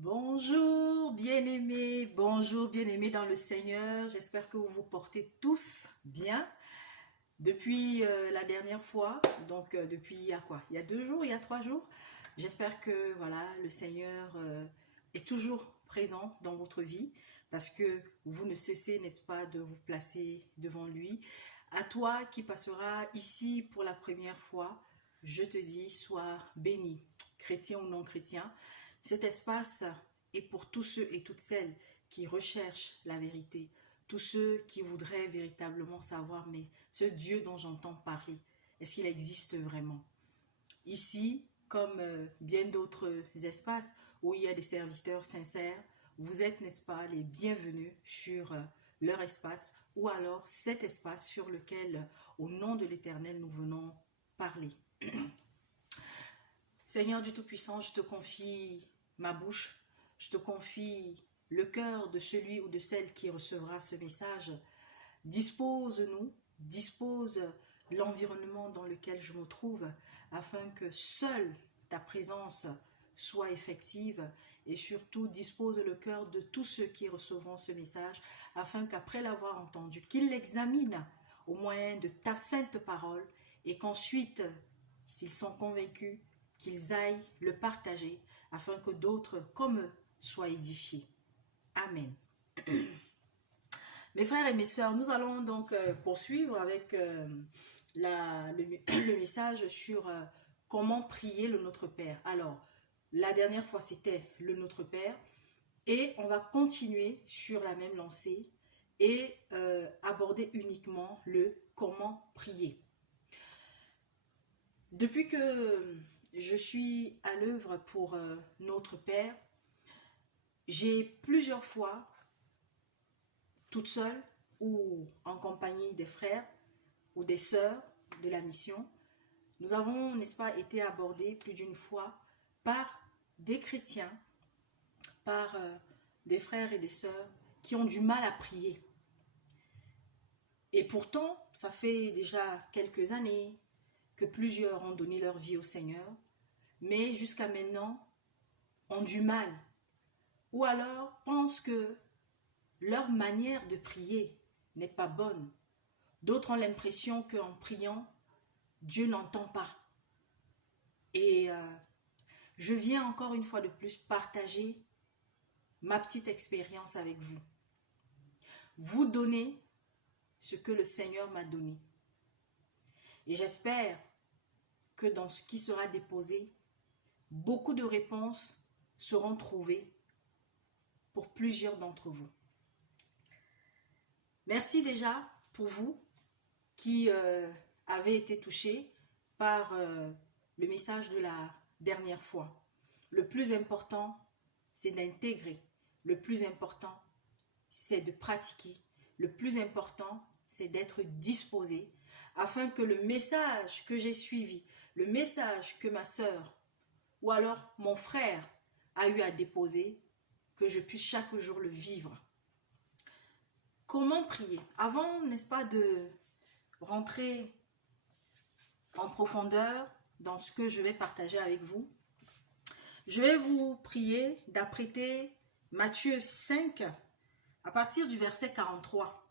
Bonjour bien-aimés dans le Seigneur. J'espère que vous vous portez tous bien. Depuis la dernière fois, donc depuis il y a quoi? Il y a 2 jours, il y a 3 jours. J'espère que voilà, le Seigneur est toujours présent dans votre vie parce que vous ne cessez, n'est-ce pas, de vous placer devant lui. À toi qui passeras ici pour la première fois, je te dis, sois béni, chrétien ou non chrétien. Cet espace est pour tous ceux et toutes celles qui recherchent la vérité, tous ceux qui voudraient véritablement savoir, mais ce Dieu dont j'entends parler, est-ce qu'il existe vraiment? Ici, comme bien d'autres espaces où il y a des serviteurs sincères, vous êtes, n'est-ce pas, les bienvenus sur leur espace ou alors cet espace sur lequel, au nom de l'Éternel, nous venons parler. Seigneur du Tout-Puissant, je te confie ma bouche, je te confie le cœur de celui ou de celle qui recevra ce message. Dispose-nous, dispose l'environnement dans lequel je me trouve afin que seule ta présence soit effective et surtout dispose le cœur de tous ceux qui recevront ce message afin qu'après l'avoir entendu, qu'ils l'examinent au moyen de ta sainte parole et qu'ensuite, s'ils sont convaincus, qu'ils aillent le partager afin que d'autres comme eux soient édifiés. Amen. Mes frères et mes sœurs, nous allons donc poursuivre avec le message sur comment prier le Notre Père. Alors, la dernière fois, c'était le Notre Père et on va continuer sur la même lancée et aborder uniquement le comment prier. Depuis que je suis à l'œuvre pour Notre Père, j'ai plusieurs fois toute seule ou en compagnie des frères ou des sœurs de la mission, nous avons, n'est-ce pas, été abordés plus d'une fois par des chrétiens, par des frères et des sœurs qui ont du mal à prier. Et pourtant, ça fait déjà quelques années que plusieurs ont donné leur vie au Seigneur, mais jusqu'à maintenant ont du mal, ou alors pensent que leur manière de prier n'est pas bonne. D'autres ont l'impression qu'en priant, Dieu n'entend pas. Et je viens encore une fois de plus partager ma petite expérience avec vous. Vous donner ce que le Seigneur m'a donné. Et j'espère que dans ce qui sera déposé, beaucoup de réponses seront trouvées pour plusieurs d'entre vous. Merci déjà pour vous qui avez été touchés par le message de la dernière fois. Le plus important, c'est d'intégrer. Le plus important, c'est de pratiquer. Le plus important, c'est d'être disposé afin que le message que j'ai suivi, le message que ma sœur ou alors mon frère a eu à déposer, que je puisse chaque jour le vivre. Comment prier? Avant, n'est-ce pas, de rentrer en profondeur dans ce que je vais partager avec vous, je vais vous prier d'apprêter Matthieu 5 à partir du verset 43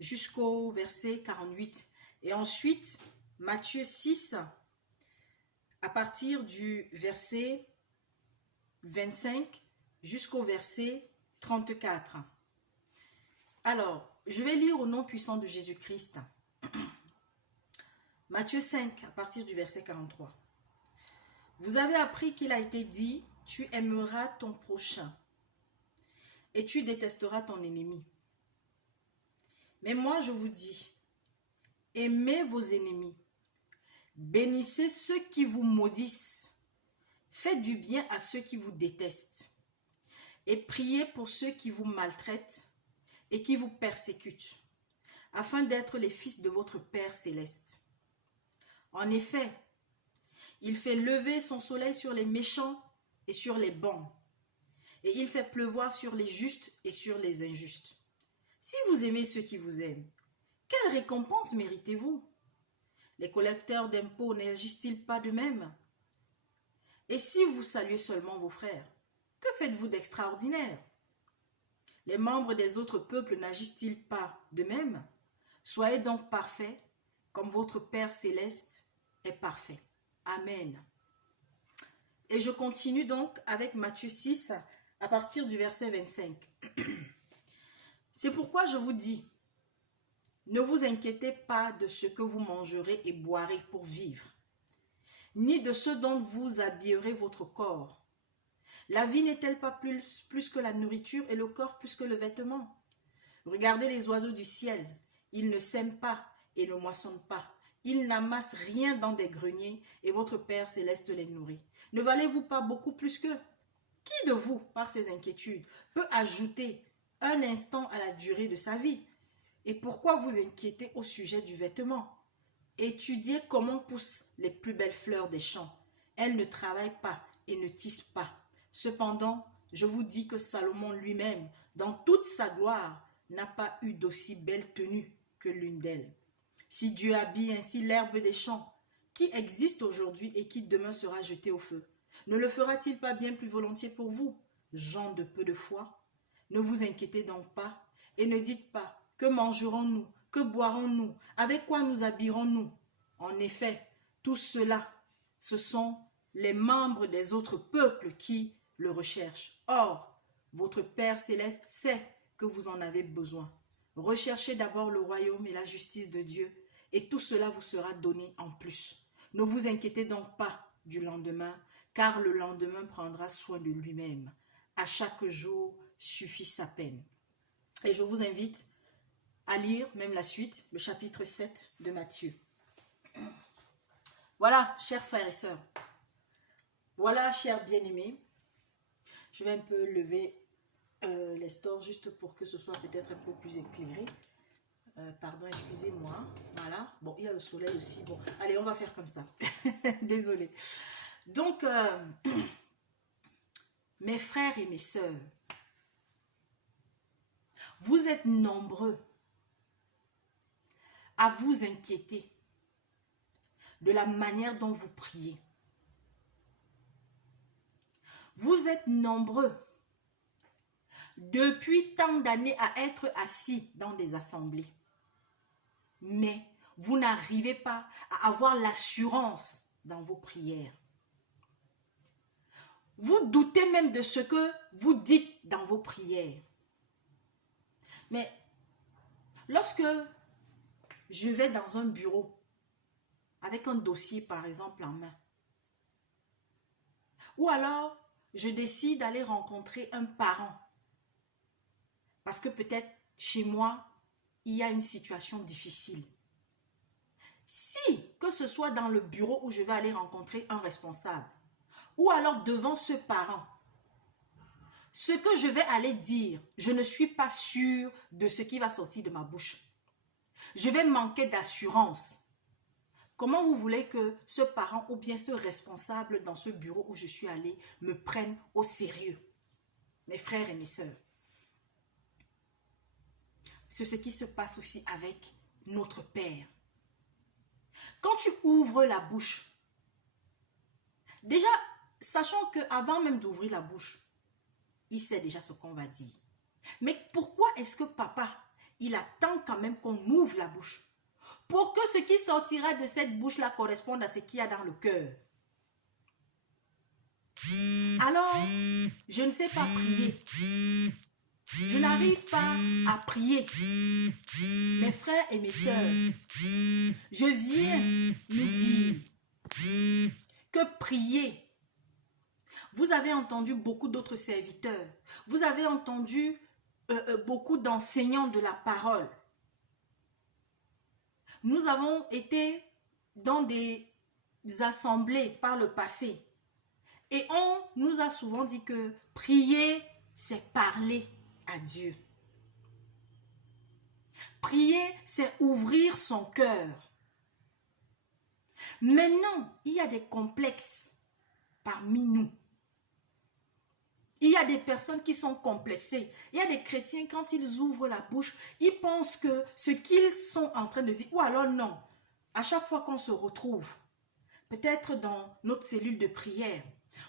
jusqu'au verset 48 et ensuite Matthieu 6 à partir du verset 25 jusqu'au verset 34. Alors, je vais lire au nom puissant de Jésus-Christ. Matthieu 5, à partir du verset 43. Vous avez appris qu'il a été dit, tu aimeras ton prochain et tu détesteras ton ennemi. Mais moi, je vous dis, aimez vos ennemis, bénissez ceux qui vous maudissent, faites du bien à ceux qui vous détestent et priez pour ceux qui vous maltraitent et qui vous persécutent, afin d'être les fils de votre Père céleste. En effet, il fait lever son soleil sur les méchants et sur les bons, et il fait pleuvoir sur les justes et sur les injustes. Si vous aimez ceux qui vous aiment, quelle récompense méritez-vous? Les collecteurs d'impôts n'agissent-ils pas de même? Et si vous saluez seulement vos frères, Que faites-vous d'extraordinaire? Les membres des autres peuples n'agissent-ils pas de même? Soyez donc parfaits, comme votre Père céleste est parfait. Amen. Et je continue donc avec Matthieu 6, à partir du verset 25. C'est pourquoi je vous dis, ne vous inquiétez pas de ce que vous mangerez et boirez pour vivre, ni de ce dont vous habillerez votre corps. La vie n'est-elle pas plus que la nourriture et le corps plus que le vêtement? Regardez les oiseaux du ciel, ils ne sèment pas et ne moissonnent pas. Ils n'amassent rien dans des greniers et votre Père céleste les nourrit. Ne valez-vous pas beaucoup plus qu'eux? Qui de vous, par ses inquiétudes, peut ajouter un instant à la durée de sa vie? Et pourquoi vous inquiétez au sujet du vêtement? Étudiez comment poussent les plus belles fleurs des champs. Elles ne travaillent pas et ne tissent pas. Cependant, je vous dis que Salomon lui-même, dans toute sa gloire, n'a pas eu d'aussi belle tenue que l'une d'elles. Si Dieu habille ainsi l'herbe des champs, qui existe aujourd'hui et qui demain sera jeté au feu, ne le fera-t-il pas bien plus volontiers pour vous, gens de peu de foi? Ne vous inquiétez donc pas et ne dites pas, que mangerons-nous, que boirons-nous, avec quoi nous habillerons-nous? En effet, tout cela, ce sont les membres des autres peuples qui le recherchent. Or, votre Père céleste sait que vous en avez besoin. Recherchez d'abord le royaume et la justice de Dieu, et tout cela vous sera donné en plus. Ne vous inquiétez donc pas du lendemain, car le lendemain prendra soin de lui-même. À chaque jour suffit sa peine. Et je vous invite à lire même la suite, le chapitre 7 de Matthieu. Voilà, chers frères et sœurs. Voilà, chers bien-aimés. Je vais un peu lever les stores juste pour que ce soit peut-être un peu plus éclairé. Pardon, excusez-moi. Voilà. Bon, il y a le soleil aussi. Bon, allez, on va faire comme ça. Désolée. Donc, mes frères et mes sœurs, vous êtes nombreux à vous inquiéter de la manière dont vous priez. Vous êtes nombreux depuis tant d'années à être assis dans des assemblées. Mais vous n'arrivez pas à avoir l'assurance dans vos prières. Vous doutez même de ce que vous dites dans vos prières. Mais lorsque je vais dans un bureau avec un dossier par exemple en main, ou alors je décide d'aller rencontrer un parent parce que peut-être chez moi il y a une situation difficile. Si, que ce soit dans le bureau où je vais aller rencontrer un responsable, ou alors devant ce parent, ce que je vais aller dire, je ne suis pas sûre de ce qui va sortir de ma bouche. Je vais manquer d'assurance. Comment vous voulez que ce parent ou bien ce responsable dans ce bureau où je suis allée me prenne au sérieux? Mes frères et mes sœurs, c'est ce qui se passe aussi avec notre Père. Quand tu ouvres la bouche, déjà, sachant qu'avant même d'ouvrir la bouche, il sait déjà ce qu'on va dire. Mais pourquoi est-ce que papa, il attend quand même qu'on ouvre la bouche? Pour que ce qui sortira de cette bouche-là corresponde à ce qu'il y a dans le cœur. Alors, je ne sais pas prier. Je n'arrive pas à prier. Mes frères et mes sœurs, je viens nous dire que prier. Vous avez entendu beaucoup d'autres serviteurs. Vous avez entendu beaucoup d'enseignants de la parole. Nous avons été dans des assemblées par le passé. Et on nous a souvent dit que prier, c'est parler à Dieu. Prier, c'est ouvrir son cœur. Maintenant, il y a des complexes parmi nous. Il y a des personnes qui sont complexées. Il y a des chrétiens, quand ils ouvrent la bouche, ils pensent que ce qu'ils sont en train de dire, ou alors non, à chaque fois qu'on se retrouve, peut-être dans notre cellule de prière,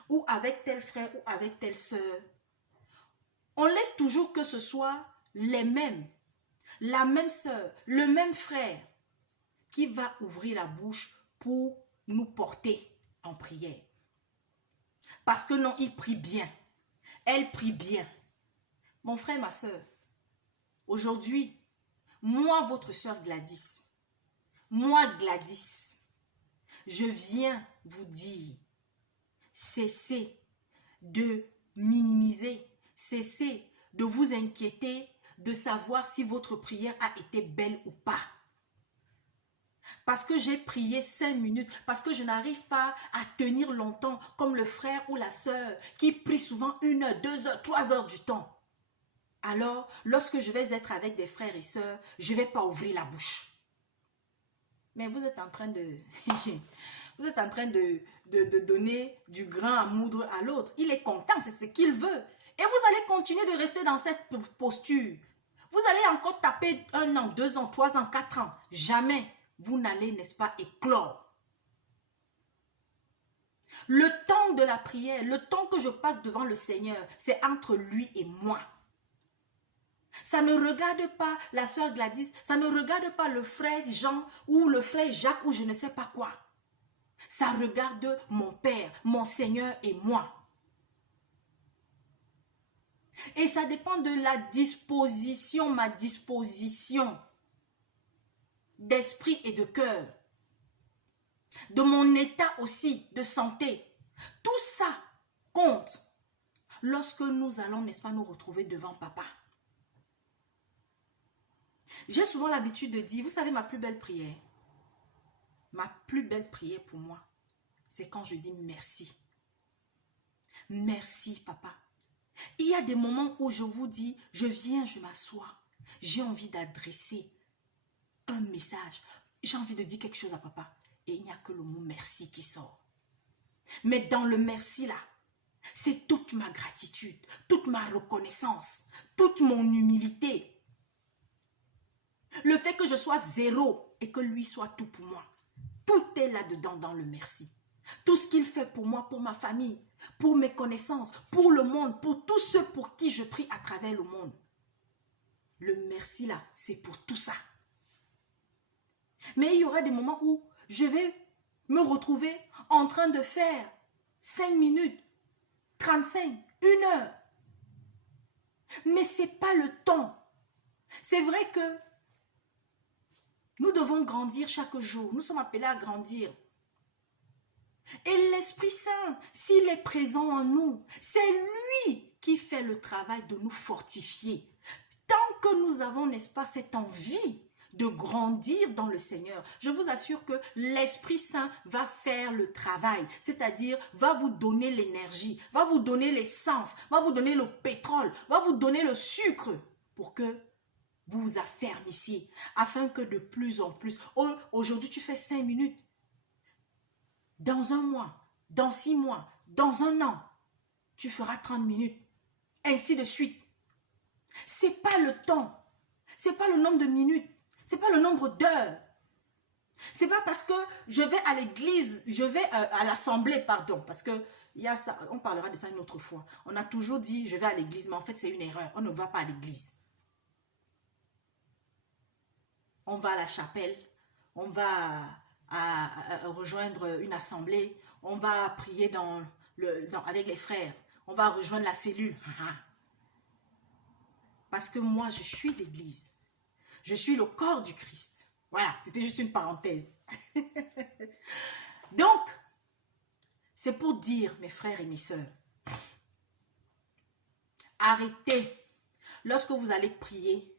ou avec tel frère ou avec telle sœur, on laisse toujours que ce soit les mêmes, la même sœur, le même frère qui va ouvrir la bouche pour nous porter en prière. Parce que non, il prie bien. Elle prie bien. Mon frère, ma sœur, aujourd'hui, moi, votre sœur Gladys, moi Gladys, je viens vous dire, cessez de minimiser, cessez de vous inquiéter de savoir si votre prière a été belle ou pas. Parce que j'ai prié 5 minutes, parce que je n'arrive pas à tenir longtemps comme le frère ou la sœur qui prie souvent 1 heure, 2 heures, 3 heures du temps. Alors, lorsque je vais être avec des frères et sœurs, je ne vais pas ouvrir la bouche. Mais vous êtes en train de... vous êtes en train de donner du grain à moudre à l'autre. Il est content, c'est ce qu'il veut. Et vous allez continuer de rester dans cette posture. Vous allez encore taper 1 an, 2 ans, 3 ans, 4 ans. Jamais vous n'allez, n'est-ce pas, éclore. Le temps de la prière, le temps que je passe devant le Seigneur, c'est entre lui et moi. Ça ne regarde pas la sœur Gladys, ça ne regarde pas le frère Jean ou le frère Jacques ou je ne sais pas quoi. Ça regarde mon Père, mon Seigneur et moi. Et ça dépend de la disposition, ma disposition d'esprit et de cœur. De mon état aussi de santé. Tout ça compte lorsque nous allons, n'est-ce pas, nous retrouver devant papa. J'ai souvent l'habitude de dire, vous savez, ma plus belle prière pour moi, c'est quand je dis merci. Merci, papa. Il y a des moments où je vous dis, je viens, je m'assois. J'ai envie d'adresser un message. J'ai envie de dire quelque chose à papa. Et il n'y a que le mot merci qui sort. Mais dans le merci là, c'est toute ma gratitude, toute ma reconnaissance, toute mon humilité. Le fait que je sois zéro et que lui soit tout pour moi. Tout est là-dedans dans le merci. Tout ce qu'il fait pour moi, pour ma famille, pour mes connaissances, pour le monde, pour tous ceux pour qui je prie à travers le monde. Le merci là, c'est pour tout ça. Mais il y aura des moments où je vais me retrouver en train de faire 5 minutes, 35, 1 heure. Mais ce n'est pas le temps. C'est vrai que nous devons grandir chaque jour. Nous sommes appelés à grandir. Et l'Esprit Saint, s'il est présent en nous, c'est lui qui fait le travail de nous fortifier. Tant que nous avons, n'est-ce pas, cette envie de grandir dans le Seigneur, je vous assure que l'Esprit Saint va faire le travail, c'est-à-dire va vous donner l'énergie, va vous donner l'essence, va vous donner le pétrole, va vous donner le sucre pour que vous vous affermissiez, afin que de plus en plus, aujourd'hui tu fais 5 minutes, dans 1 mois, dans 6 mois, dans 1 an, tu feras 30 minutes, ainsi de suite. Ce n'est pas le temps, ce n'est pas le nombre de minutes, ce n'est pas le nombre d'heures. Ce n'est pas parce que je vais à l'église, je vais à l'assemblée, pardon, parce que il y a ça, on parlera de ça une autre fois. On a toujours dit je vais à l'église, mais en fait c'est une erreur, on ne va pas à l'église. On va à la chapelle, on va à rejoindre une assemblée, on va prier avec les frères, on va rejoindre la cellule. Parce que moi, je suis l'église. Je suis le corps du Christ. Voilà, c'était juste une parenthèse. Donc, c'est pour dire, mes frères et mes sœurs, arrêtez. Lorsque vous allez prier,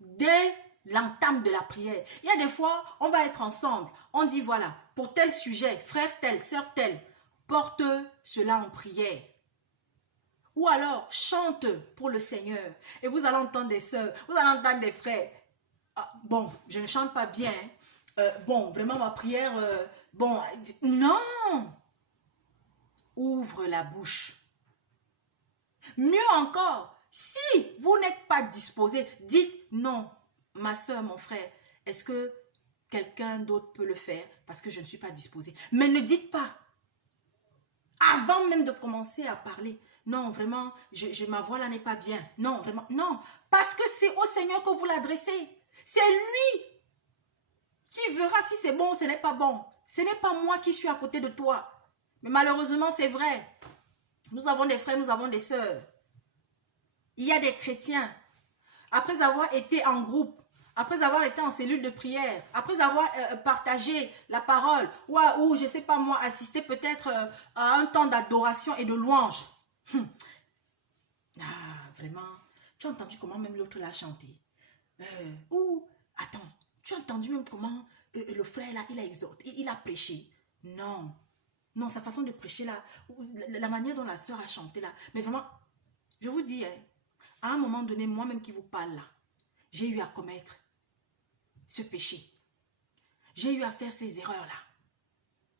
dès l'entame de la prière, il y a des fois, on va être ensemble. On dit, voilà, pour tel sujet, frère tel, sœur tel, porte cela en prière. Ou alors, chante pour le Seigneur. Et vous allez entendre des sœurs, vous allez entendre des frères. Ah, bon, je ne chante pas bien. Bon, vraiment, ma prière... bon, non! Ouvre la bouche. Mieux encore, si vous n'êtes pas disposé, dites non. Ma soeur, mon frère, est-ce que quelqu'un d'autre peut le faire? Parce que je ne suis pas disposée. Mais ne dites pas. Avant même de commencer à parler. Non, vraiment, ma voix là n'est pas bien. Non, vraiment, non. Parce que c'est au Seigneur que vous l'adressez. C'est lui qui verra si c'est bon ou ce n'est pas bon. Ce n'est pas moi qui suis à côté de toi. Mais malheureusement, c'est vrai. Nous avons des frères, nous avons des sœurs. Il y a des chrétiens. Après avoir été en groupe, après avoir été en cellule de prière, après avoir partagé la parole, ou je ne sais pas moi, assisté peut-être à un temps d'adoration et de louange. Vraiment, tu as entendu comment même l'autre l'a chanté? Attends, tu as entendu même comment le frère là, il a exhorté, il a prêché? Non, non, sa façon de prêcher là, la manière dont la sœur a chanté là, mais vraiment, je vous dis, hein, à un moment donné, moi-même qui vous parle là, j'ai eu à commettre ce péché. J'ai eu à faire ces erreurs-là.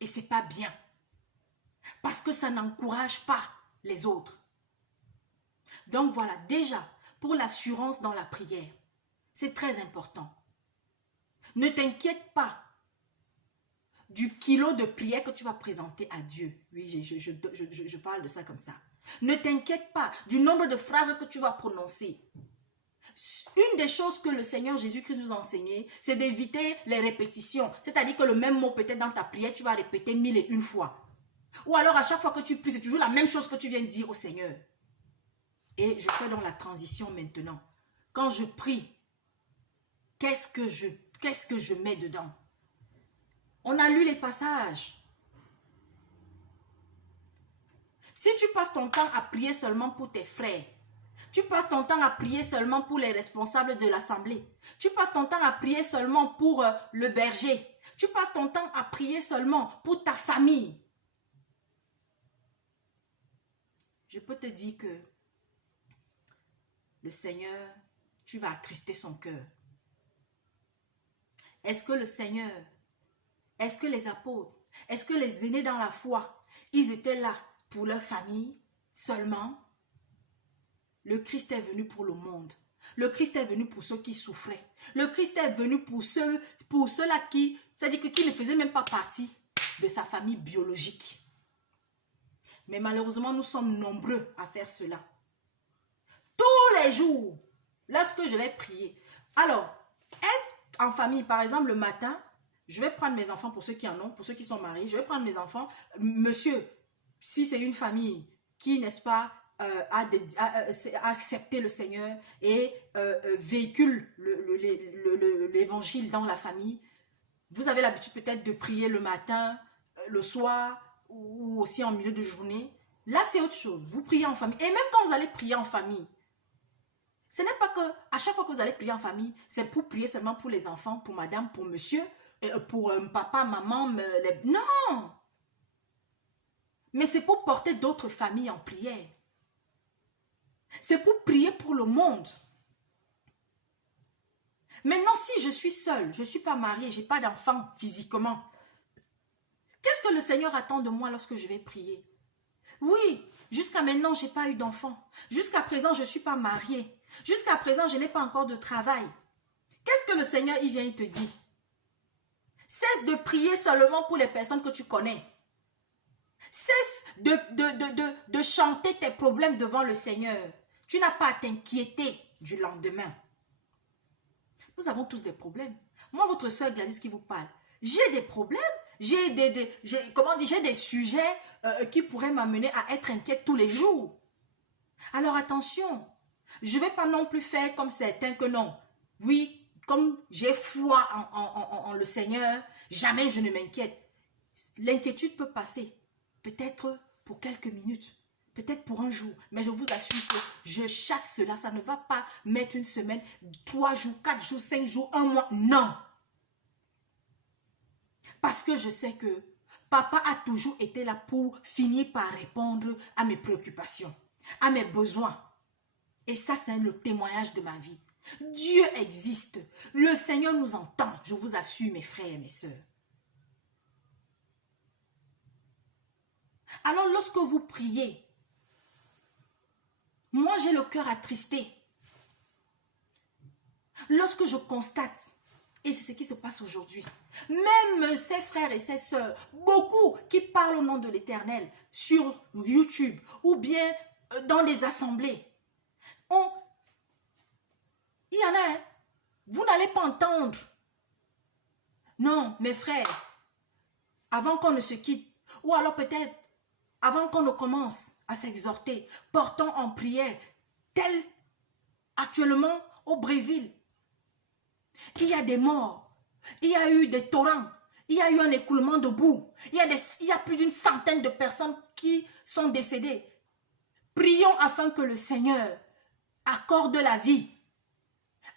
Et c'est pas bien. Parce que ça n'encourage pas les autres. Donc voilà, déjà, pour l'assurance dans la prière, c'est très important. Ne t'inquiète pas du kilo de prière que tu vas présenter à Dieu. Oui, je parle de ça comme ça. Ne t'inquiète pas du nombre de phrases que tu vas prononcer. Une des choses que le Seigneur Jésus-Christ nous a enseigné, c'est d'éviter les répétitions. C'est-à-dire que le même mot, peut-être dans ta prière, tu vas répéter 1001 fois. Ou alors à chaque fois que tu pries, c'est toujours la même chose que tu viens de dire au Seigneur. Et je fais donc la transition maintenant. Quand je prie, qu'est-ce que je mets dedans? On a lu les passages. Si tu passes ton temps à prier seulement pour tes frères, tu passes ton temps à prier seulement pour les responsables de l'assemblée, tu passes ton temps à prier seulement pour le berger, tu passes ton temps à prier seulement pour ta famille, je peux te dire que le Seigneur, tu vas attrister son cœur. Est-ce que le Seigneur, est-ce que les apôtres, est-ce que les aînés dans la foi, ils étaient là pour leur famille seulement? Le Christ est venu pour le monde. Le Christ est venu pour ceux qui souffraient. Le Christ est venu pour ceux-là qui, c'est-à-dire qui ne faisaient même pas partie de sa famille biologique. Mais malheureusement, nous sommes nombreux à faire cela. Tous les jours, lorsque je vais prier. Alors, être en famille, par exemple, le matin, je vais prendre mes enfants, pour ceux qui en ont, pour ceux qui sont mariés, je vais prendre mes enfants. Monsieur, si c'est une famille qui, n'est-ce pas, a accepté le Seigneur et véhicule l'évangile dans la famille, vous avez l'habitude peut-être de prier le matin, le soir ou aussi en milieu de journée. Là, c'est autre chose. Vous priez en famille. Et même quand vous allez prier en famille, ce n'est pas que à chaque fois que vous allez prier en famille, c'est pour prier seulement pour les enfants, pour madame, pour monsieur, pour papa, maman. Non! Mais c'est pour porter d'autres familles en prière. C'est pour prier pour le monde. Maintenant, si je suis seule, je ne suis pas mariée, je n'ai pas d'enfant physiquement, qu'est-ce que le Seigneur attend de moi lorsque je vais prier? Oui, jusqu'à maintenant, je n'ai pas eu d'enfant. Jusqu'à présent, je ne suis pas mariée. Jusqu'à présent, je n'ai pas encore de travail. Qu'est-ce que le Seigneur, il vient, il te dit? Cesse de prier seulement pour les personnes que tu connais. Cesse de chanter tes problèmes devant le Seigneur. Tu n'as pas à t'inquiéter du lendemain. Nous avons tous des problèmes. Moi, votre soeur Gladys qui vous parle, j'ai des problèmes. J'ai des sujets qui pourraient m'amener à être inquiète tous les jours. Alors attention, je ne vais pas non plus faire comme certains que non. Oui, comme j'ai foi en le Seigneur, jamais je ne m'inquiète. L'inquiétude peut passer, peut-être pour quelques minutes, peut-être pour un jour, mais je vous assure que je chasse cela. Ça ne va pas mettre une semaine, 3 jours, 4 jours, 5 jours, 1 mois, non. Parce que je sais que papa a toujours été là pour finir par répondre à mes préoccupations, à mes besoins. Et ça, c'est le témoignage de ma vie. Dieu existe. Le Seigneur nous entend. Je vous assure, mes frères et mes sœurs. Alors, lorsque vous priez, moi, j'ai le cœur attristé. Lorsque je constate Et c'est ce qui se passe aujourd'hui. Même ses frères et ses sœurs, beaucoup qui parlent au nom de l'Éternel sur YouTube ou bien dans des assemblées, il y en a, hein, vous n'allez pas entendre. Non, mes frères, avant qu'on ne se quitte, ou alors peut-être avant qu'on ne commence à s'exhorter, portons en prière, tel actuellement au Brésil. Il y a des morts, il y a eu des torrents, il y a eu un écoulement de boue, il y a plus d'une centaine de personnes qui sont décédées. Prions afin que le Seigneur accorde la vie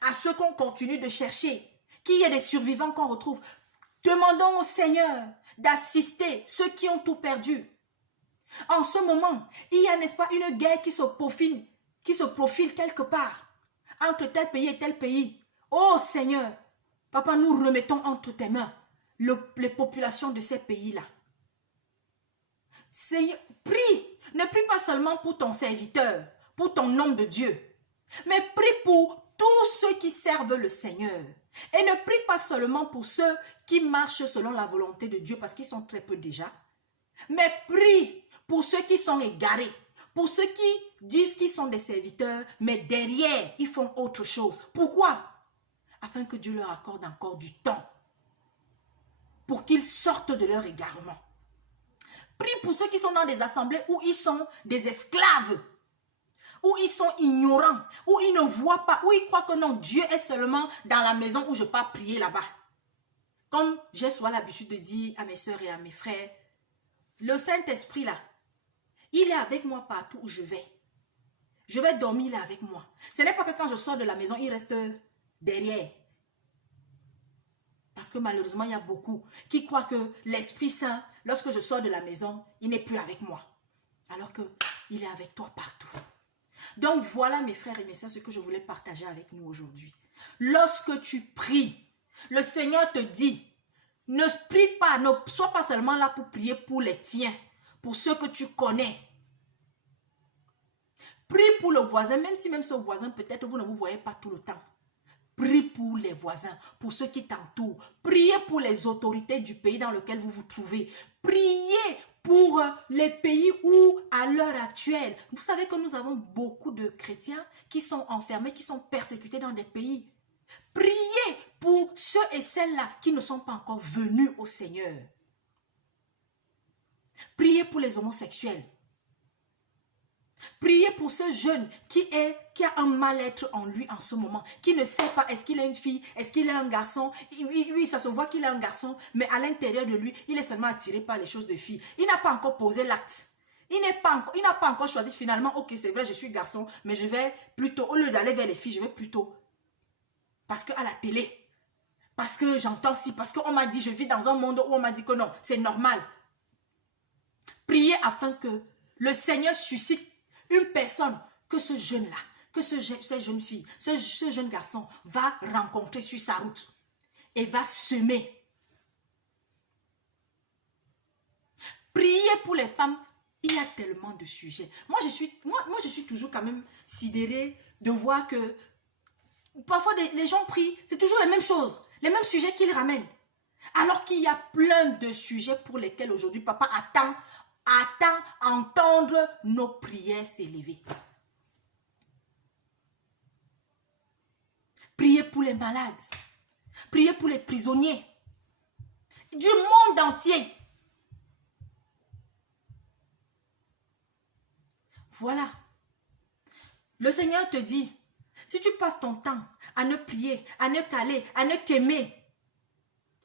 à ceux qu'on continue de chercher, qu'il y ait des survivants qu'on retrouve. Demandons au Seigneur d'assister ceux qui ont tout perdu. En ce moment, il y a, n'est-ce pas, une guerre qui se profile quelque part, entre tel pays et tel pays. Oh Seigneur, Papa, nous remettons entre tes mains les populations de ces pays-là. Seigneur, prie, ne prie pas seulement pour ton serviteur, pour ton homme de Dieu, mais prie pour tous ceux qui servent le Seigneur. Et ne prie pas seulement pour ceux qui marchent selon la volonté de Dieu, parce qu'ils sont très peu déjà, mais prie pour ceux qui sont égarés, pour ceux qui disent qu'ils sont des serviteurs, mais derrière, ils font autre chose. Pourquoi? Afin que Dieu leur accorde encore du temps, pour qu'ils sortent de leur égarement. Prie pour ceux qui sont dans des assemblées où ils sont des esclaves, où ils sont ignorants, où ils ne voient pas, où ils croient que non, Dieu est seulement dans la maison où je peux prier là-bas. Comme j'ai souvent l'habitude de dire à mes soeurs et à mes frères, le Saint-Esprit là, il est avec moi partout où je vais. Je vais dormir, il est avec moi. Ce n'est pas que quand je sors de la maison, il reste derrière. Parce que malheureusement, il y a beaucoup qui croient que l'Esprit Saint, lorsque je sors de la maison, il n'est plus avec moi. Alors qu'il est avec toi partout. Donc voilà mes frères et mes sœurs ce que je voulais partager avec nous aujourd'hui. Lorsque tu pries, le Seigneur te dit, ne prie pas, ne sois pas seulement là pour prier pour les tiens, pour ceux que tu connais. Prie pour le voisin, même si même ce voisin, peut-être vous ne vous voyez pas tout le temps. Prie pour les voisins, pour ceux qui t'entourent. Priez pour les autorités du pays dans lequel vous vous trouvez. Priez pour les pays où, à l'heure actuelle, vous savez que nous avons beaucoup de chrétiens qui sont enfermés, qui sont persécutés dans des pays. Priez pour ceux et celles-là qui ne sont pas encore venus au Seigneur. Priez pour les homosexuels. Priez pour ce jeune qui a un mal-être en lui en ce moment, qui ne sait pas est-ce qu'il est une fille, est-ce qu'il est un garçon. Oui, ça se voit qu'il est un garçon, mais à l'intérieur de lui, il est seulement attiré par les choses de filles. Il n'a pas encore posé l'acte. Il n'a pas encore choisi finalement, ok, c'est vrai, je suis garçon, mais je vais plutôt, au lieu d'aller vers les filles, je vais plutôt, parce qu'à la télé, parce que j'entends si, parce qu'on m'a dit, je vis dans un monde où on m'a dit que non, c'est normal. Priez afin que le Seigneur suscite une personne que ce jeune-là, que cette jeune fille, ce jeune garçon va rencontrer sur sa route et va semer. Priez pour les femmes. Il y a tellement de sujets. Moi, je suis toujours quand même sidérée de voir que parfois les gens prient, c'est toujours les mêmes choses, les mêmes sujets qu'ils ramènent. Alors qu'il y a plein de sujets pour lesquels aujourd'hui papa attend à entendre nos prières s'élever. Priez pour les malades. Priez pour les prisonniers. Du monde entier. Voilà. Le Seigneur te dit, si tu passes ton temps à ne prier, à ne caler, à ne qu'aimer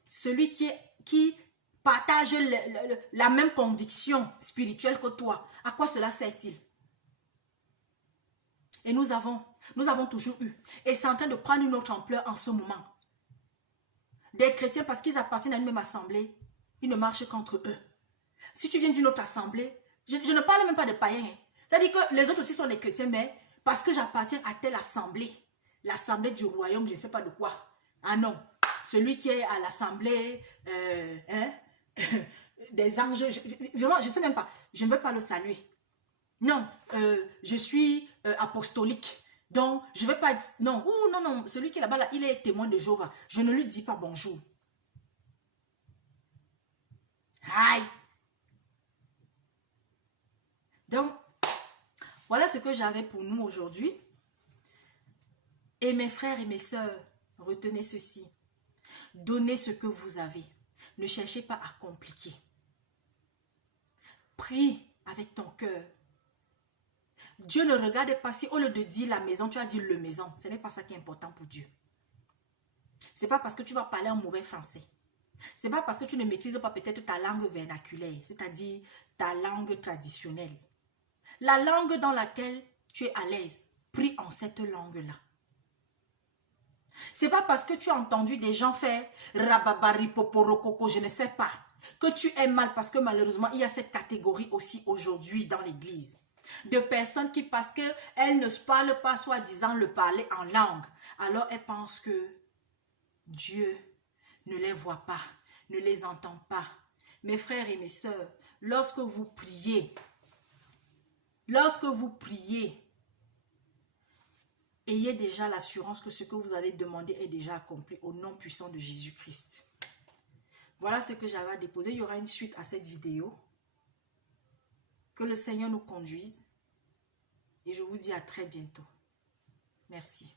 celui qui partage la même conviction spirituelle que toi, à quoi cela sert-il? Et nous avons toujours eu, et c'est en train de prendre une autre ampleur en ce moment. Des chrétiens, parce qu'ils appartiennent à une même assemblée, ils ne marchent qu'entre eux. Si tu viens d'une autre assemblée, je ne parle même pas de païens. Hein. C'est-à-dire que les autres aussi sont des chrétiens, mais parce que j'appartiens à telle assemblée, l'assemblée du royaume, je ne sais pas de quoi. Ah non, celui qui est à l'assemblée des anges, vraiment, je ne sais même pas, je ne veux pas le saluer. Non, je suis apostolique. Donc, je ne vais pas dire, non, ouh, non, non, celui qui est là-bas, là, il est témoin de Jéhovah. Je ne lui dis pas bonjour. Aïe. Donc, voilà ce que j'avais pour nous aujourd'hui. Et mes frères et mes sœurs, retenez ceci. Donnez ce que vous avez. Ne cherchez pas à compliquer. Prie avec ton cœur. Dieu ne regarde pas si au lieu de dire la maison, tu as dit le maison. Ce n'est pas ça qui est important pour Dieu. Ce n'est pas parce que tu vas parler en mauvais français. Ce n'est pas parce que tu ne maîtrises pas peut-être ta langue vernaculaire, c'est-à-dire ta langue traditionnelle. La langue dans laquelle tu es à l'aise, prie en cette langue-là. C'est pas parce que tu as entendu des gens faire rababari poporokoko, je ne sais pas, que tu es mal, parce que malheureusement, il y a cette catégorie aussi aujourd'hui dans l'église. De personnes qui, parce qu'elles ne parlent pas, soi-disant le parler en langue, alors elles pensent que Dieu ne les voit pas, ne les entend pas. Mes frères et mes sœurs, lorsque vous priez, ayez déjà l'assurance que ce que vous avez demandé est déjà accompli au nom puissant de Jésus-Christ. Voilà ce que j'avais à déposer. Il y aura une suite à cette vidéo. Que le Seigneur nous conduise. Et je vous dis à très bientôt. Merci.